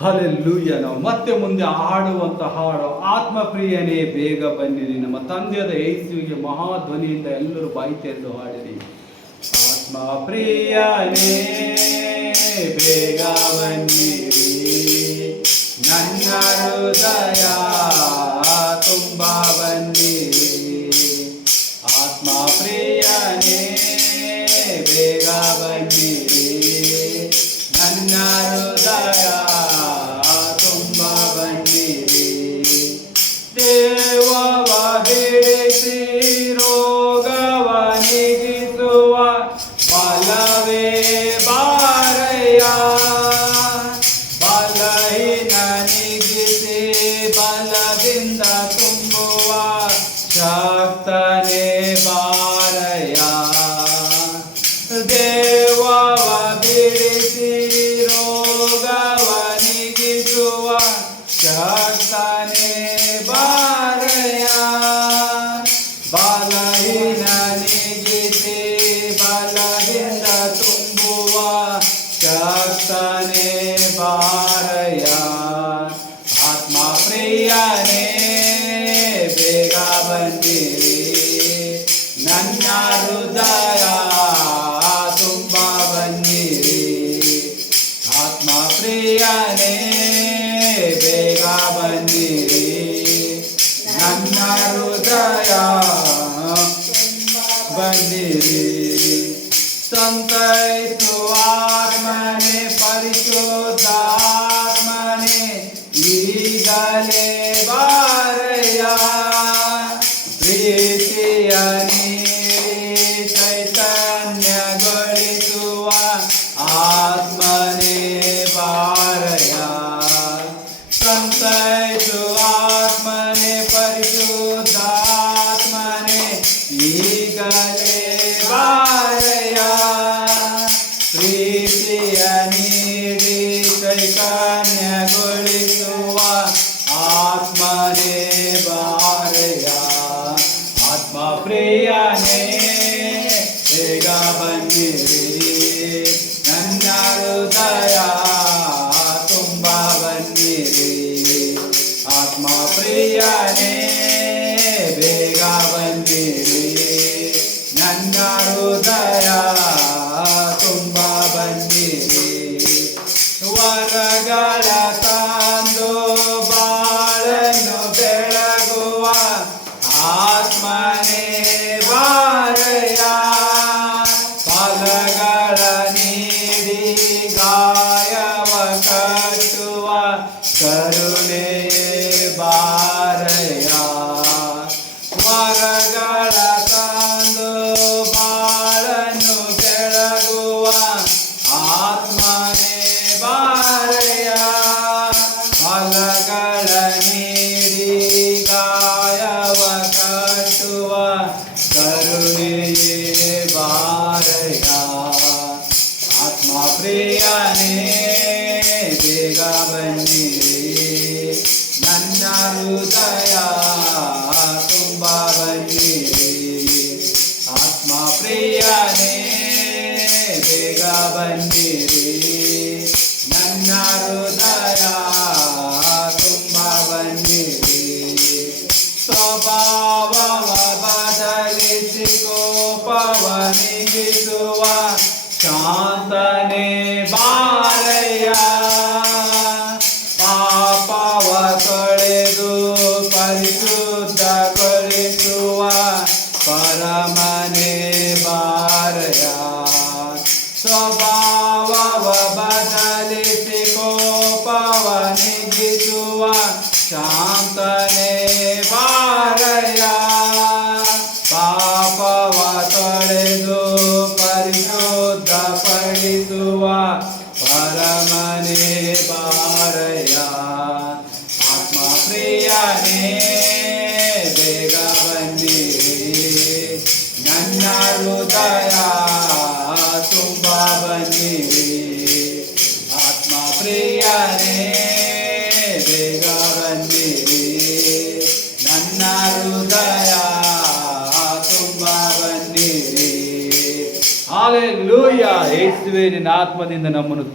Hallelujah. ನಾವು ಮತ್ತೆ ಮುಂದೆ ಹಾಡುವಂತ ಹಾಡು ಆತ್ಮಪ್ರಿಯನೇ ಬೇಗ ಬನ್ನಿರಿ. ನಮ್ಮ ತಂದೆಯಾದ ಯೇಸುವಿಗೆ ಮಹಾಧ್ವನಿಯಿಂದ ಎಲ್ಲರೂ ಬಾಯಿ ತೆರೆದು ಹಾಡಿರಿ. ಆತ್ಮಪ್ರಿಯನೇ ಬೇಗ ಬನ್ನಿರಿ, ನನ್ನ ಹೃದಯ ತುಂಬ ಬನ್ನಿರಿ. ಆತ್ಮಪ್ರಿಯನೇ ಬೇಗ ಬನ್ನಿರಿ, ನನ್ನ ಹೃದಯ ತುಂಬ ಬನ್ನಿರಿ. ದೇವವ ಬಿಡಿಸಿ ರೋಗವ ನೀಗಿಸುವ ಬಲವೇ ಬಾರಯ್ಯ. ಬಲಹೀನ ನೀಗಿಸಿ ಬಲದಿಂದ ತುಂಬುವ ಶಕ್ತನೇ ಬಾರಯ್ಯ. ದೇವವ ಬಿಡಿಸಿ ರೋಗವ ನೀಗಿಸುವ ಶಕ್ತನೇ ಬಾರಯ್ಯ. ಬಲಹೀನ ನೀಗಿಸಿ ಬಲದಿಂದ ತುಂಬುವ ಶಕ್ತನೇ ಬಾರಯ್ಯ. ಆತ್ಮಪ್ರಿಯನೇ ಬೇಗ ಬನ್ನಿರಿ, ನನ್ನ ಹೃದಯ ತುಂಬ ಬನ್ನಿರಿ. ಆತ್ಮಪ್ರಿಯನೇ ಬೇಗ ಬನ್ನಿರಿ, ನನ್ನ ಹೃದಯ ಬನ್ನಿರಿ. ಸಂತೈಸುವ ಆತ್ಮನೇ ಪರಿಶುದ್ಧಾತ್ಮನೇ ಈಗಲೇ ಬಾರಯ್ಯ. ಪ್ರೀತಿಯ ನೀಡಿ ಚೈತನ್ಯಗೊಳಿಸುವ ಆತ್ಮನೇ ಬಾರಯ್ಯ. ಸಂತೈಸುವ ಆತ್ಮನೇ ಪರಿಶುದ್ಧಾತ್ಮನೇ ಈಗಲೇ ಬಾರಯ್ಯ. ಪ್ರೀತಿಯ ನೀಡಿ ಚೈತನ್ಯಗೊಳಿಸುವ ಆತ್ಮನೇ ಬಾರಯ್ಯ. ಆತ್ಮಪ್ರಿಯನೇ ಬೇಗ ಬನ್ನಿರಿ, ನನ್ನ ಹೃದಯ ತುಂಬ ಬನ್ನಿರಿ. ಆತ್ಮಪ್ರಿಯನೇ ಬೇಗ ಬನ್ನಿರಿ, ನನ್ನ ಹೃದಯ ತುಂಬ ಬನ್ನಿರಿ. ವರಗಳ ತಂದು ಬಾಳನ್ನು ಬೆಳಗುವ ಆತ್ಮನೇ ಬಾರಯ್ಯ. ಫಲಗಳ ನೀಡಿ ಗಾಯವ ಕಟ್ಟುವ ಕರುಣೆ ಬಾರಯ್ಯ. ವರಗಳ ತಂದು ಬಾಳನ್ನು ಬೆಳಗುವ ಆತ್ಮನೇ ಬಾರಯ್ಯ. ಫಲಗಳ ನೀಡಿ ಗಾಯವ ಕಟ್ಟುವ ಕರುಣೆಯೇ ಬಾರಯ್ಯ. ಆತ್ಮಪ್ರಿಯನೇ ಬೇಗ ಬನ್ನಿರಿ, ನನ್ನ ಹೃದಯ ತುಂಬ ಬನ್ನಿರಿ. ಆತ್ಮಪ್ರಿಯನೇ ಬೇಗ ಬನ್ನಿರಿ, ನನ್ನ ಹೃದಯ ತುಂಬ ಬನ್ನಿರಿ. ಸ್ವಭಾವವ ಬದಲಿಸಿ ಕೋಪವ ನೀಗಿಸುವ ಶಾಂತನೇ ಬಾರಯ್ಯ. ಪಾಪವ ತೊಳೆದು ಪರಿಶುದ್ಧಗೊಳಿಸುವ ಪರಮನೇ ಬಾರಯ್ಯ. ಸ್ವಭಾವವ ಬದಲಿಸಿ ಕೋಪವ ನೀಗಿಸುವ ಶಾಂತನೇ ಬಾರಯ್ಯ. ಪಾಪವ ತೊಳೆದು ಪರಿಶುದ್ಧಪಡಿಸುವ ಪರಮನೇ ಬಾರಯ್ಯ. ಆತ್ಮಪ್ರಿಯನೇ ಬೇಗ ಬನ್ನಿರಿ, ನನ್ನ ಹೃದಯ ತುಂಬ ಬನ್ನಿರಿ. ಆತ್ಮಪ್ರಿಯನೇ ಬೇಗ ಬನ್ನಿರಿ, ನನ್ನ ಹೃದಯ ತುಂಬ ಬನ್ನಿರಿ. ಹಾಲೆಲೂಯ. ಯೇಸುವೇ ನಿನ್ನ ಆತ್ಮದಿಂದ ನಮ್ಮನ್ನು